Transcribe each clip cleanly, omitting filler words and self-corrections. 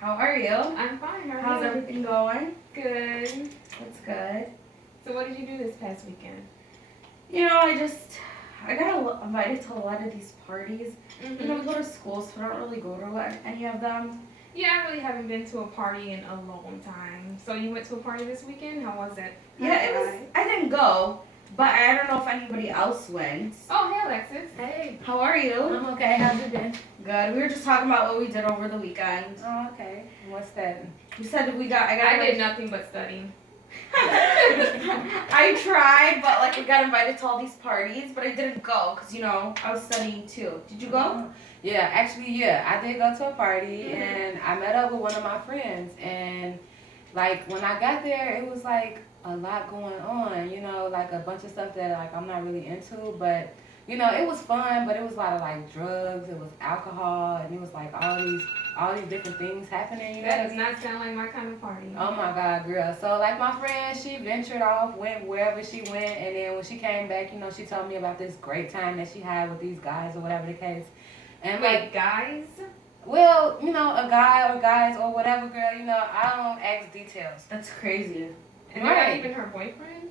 How are you? I'm fine. How are How's you? everything going? Good. That's good. So what did you do this past weekend? I got invited to a lot of these parties. Mm-hmm. We go to school, so I don't really go to any of them. Yeah, I really haven't been to a party in a long time. So you went to a party this weekend? How was it? I didn't go, but I don't know if anybody else went. Oh, hey Alexis. Hey, How are you? I'm okay. How's it been? Good. We were just talking about what we did over the weekend. Oh, okay. What's that? You said I did nothing but study. I tried, but I got invited to all these parties, but I didn't go because I was studying too. Did you go? Yeah, actually, I did go to a party and I met up with one of my friends. And when I got there, it was a lot going on, a bunch of stuff that I'm not really into. But it was fun, but it was a lot of drugs, it was alcohol, and it was all these different things happening. That does not sound like my kind of party. Oh my God, girl. So my friend, she ventured off, went wherever she went, and then when she came back, she told me about this great time that she had with these guys or whatever the case. And Wait, guys? well, a guy or guys or whatever, girl, I don't ask details. That's crazy. And you're not even her boyfriend?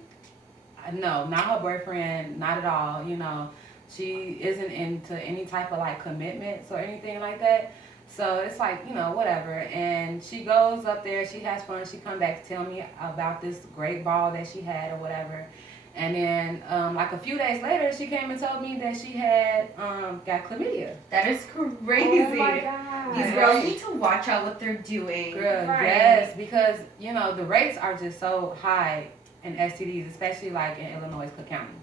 No, not her boyfriend, not at all. She isn't into any type of commitments or anything like that. So it's whatever. And she goes up there, she has fun, she come back to tell me about this great ball that she had or whatever. And then a few days later, she came and told me that she had got chlamydia. That is crazy. Oh my God. These girls need to watch out what they're doing. Girl, Right. yes, because the rates are just so high in STDs, especially in Illinois, Cook County.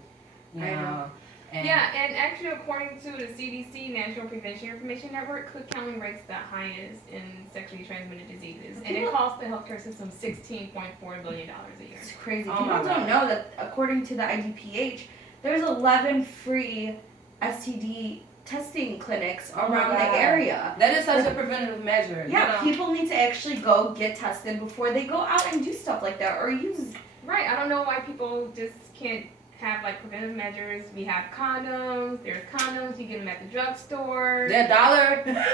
I know. And Yeah, and actually, according to the CDC, National Prevention Information Network, Cook County ranks the highest in sexually transmitted diseases, and it costs the healthcare system $16.4 billion a year. It's crazy. Oh People my don't God. know that according to the IDPH, there's 11 free STD testing clinics Oh my around the God. area. that is such a preventative measure. Yeah, people need to actually go get tested before they go out and do stuff like that or use. Right, I don't know why people just can't have preventive measures. We have condoms. There's condoms. You get them at the drugstore. They're $1.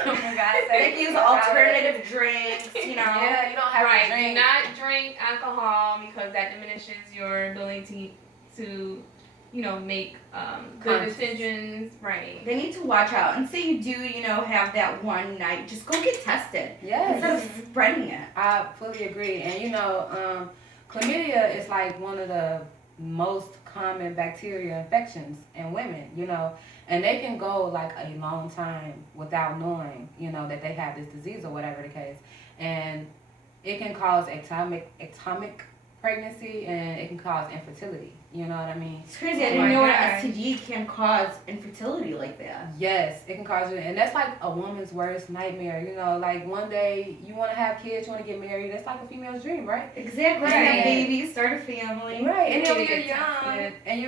Oh my God, They can use alternative drinks, Yeah, you don't have Right, to do drink. not drink alcohol because that diminishes your ability to make good Conscious. decisions. Right. They need to watch out. And say you do, have that one night, just go get tested Yes. instead of spreading it. I fully agree. And chlamydia is one of the most common bacteria infections in women, and they can go a long time without knowing, that they have this disease or whatever the case. And it can cause ectopic pregnancy and it can cause infertility. You know what I mean? It's crazy. I Oh didn't my know an gosh. STD can cause infertility like that. Yes, it can cause you, and that's a woman's worst nightmare. One day you want to have kids, you want to get married. That's a female's dream, right? Exactly. Right. Have babies, start a family. Right, and You then need when to you're get young, tested. and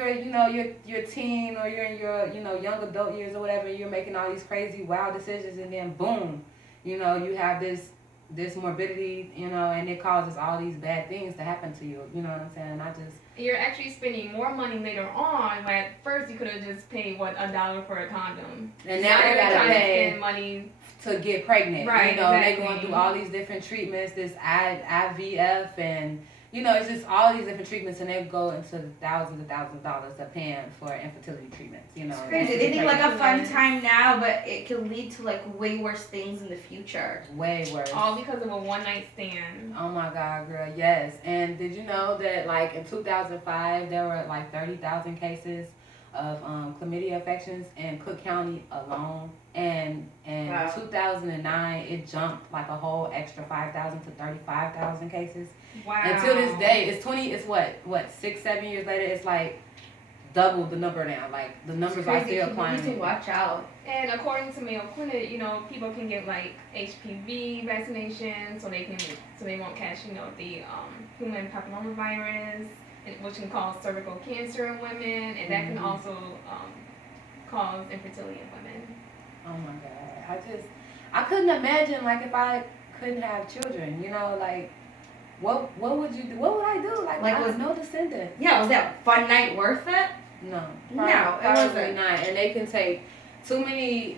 you're teen or you're in your young adult years or whatever, you're making all these crazy wild decisions, and then boom, you have this morbidity, and it causes all these bad things to happen to you. You know what I'm saying? And I just You're actually spending more money later on. At first, you could have just paid $1 for a condom. and now you you're gotta trying to pay spend money. to get pregnant. Right, They're exactly. going through all these different treatments, this IVF, and it's just all these different treatments, and they go into thousands of dollars they're paying for infertility treatments. It's crazy. They think a fun time now, but it can lead to way worse things in the future. way worse. All because of a one-night stand. Oh my God, girl, yes. And did you know that in 2005 there were 30,000 cases of chlamydia infections in Cook County alone, and in Wow. 2009 it jumped a whole extra 5,000 to 35,000 cases. Wow. Until this day, it's what 6-7 years later, it's double the number now. The numbers are still People need to climbing. watch out. And according to Mayo Clinic, people can get HPV vaccination, so they won't catch the human papillomavirus, which can cause cervical cancer in women, and that can also cause infertility in women. Oh my God, I couldn't imagine if I couldn't have children. What would you do? What would I do? I was no descendant. Yeah, was that fun night worth it? No, No, it probably wasn't. not. And they can take too many,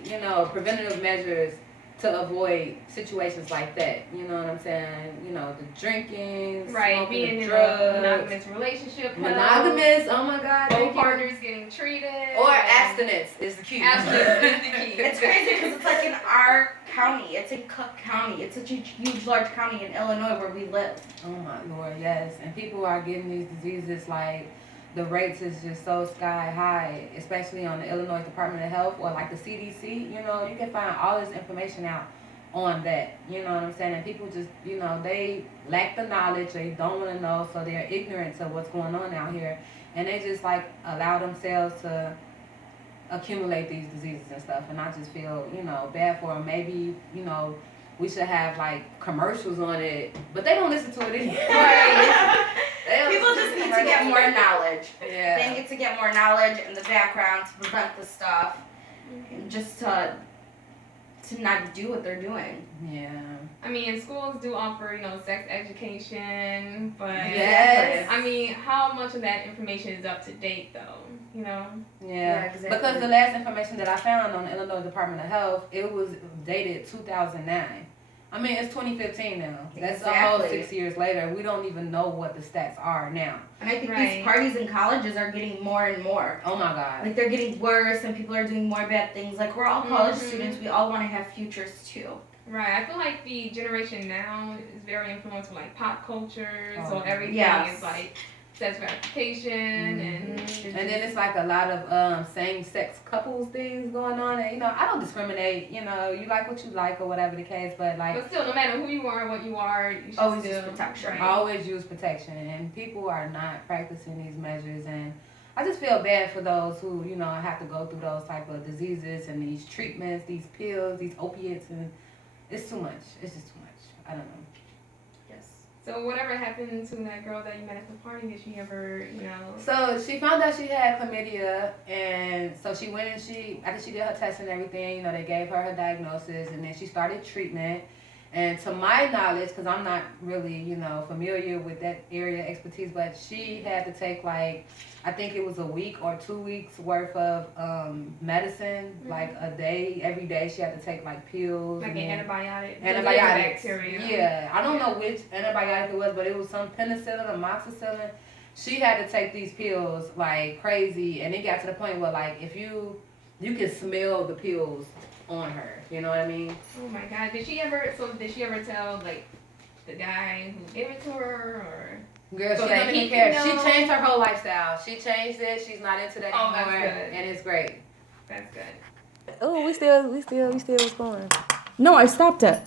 preventative measures to avoid situations like that. You know what I'm saying? You know, the drinking, Right, smoking, being the in drugs, a monogamous relationship. monogamous. Oh my God, Both thank you. partners getting treated. Or and- abstinence is the key. Abstinence is the key. It's crazy because it's like in our county. It's in Cook County. It's such a huge, large county in Illinois where we live. Oh my Lord, yes. And people are getting these diseases like the rates is just so sky high, especially on the Illinois Department of Health or like the CDC. You know, you can find all this information out on that. You know what I'm saying? And people just, you know, they lack the knowledge. They don't want to know, so they're ignorant to what's going on out here. And they just like allow themselves to accumulate these diseases and stuff. And I just feel, you know, bad for them. Maybe, you know, we should have like commercials on it, but they don't listen to it anyway. They don't People listen just the need to get commercials. more knowledge. Yeah. They need to get more knowledge in the background to prevent this stuff, and just to not do what they're doing. Yeah. I mean, schools do offer, you know, sex education, but Yes. I mean, how much of that information is up to date, though? You know? Yeah, exactly. because the last information that I found on the Illinois Department of Health, it was dated 2009. I mean, it's 2015 now. That's a whole Exactly. 6 years later. We don't even know what the stats are now. And I think Right. these parties in colleges are getting more and more. Oh my God. Like they're getting worse, and people are doing more bad things. Like we're all college Mhm. students. We all want to have futures too. Right. I feel like the generation now is very influenced with like pop culture, Oh, so everything yes. is like sex gratification and And then it's like a lot of same-sex couples things going on. And, you know, I don't discriminate. You know, you like what you like or whatever the case. But, like, but still, no matter who you are, what you are, you should Always still use protection. Right. always use protection. And people are not practicing these measures. And I just feel bad for those who, you know, have to go through those type of diseases and these treatments, these pills, these opiates. And it's too much. It's just too much. I don't know. Yes. So whatever happened to that girl that you met at the party? Did she ever, you know? So she found out she had chlamydia, and so she went and after she did her test and everything, you know, they gave her diagnosis, and then she started treatment. And to my knowledge, because I'm not really, you know, familiar with that area expertise, but she had to take like, I think it was a week or 2 weeks worth of medicine, like a day, every day she had to take like pills. Like and an then- antibiotic. Antibiotics. Bacteria. Yeah, I don't know which antibiotic it was, but it was some penicillin, amoxicillin. She had to take these pills like crazy, and it got to the point where like if you can smell the pills on her. You know what I mean? Oh my God! Did she ever tell like the guy who gave it to her, or? Girl, So she that don't he even care. can She know? changed her whole lifestyle. She changed it. She's not into that Oh, that's anymore, good. and it's great. That's good. Oh, we still was going. No, I stopped it.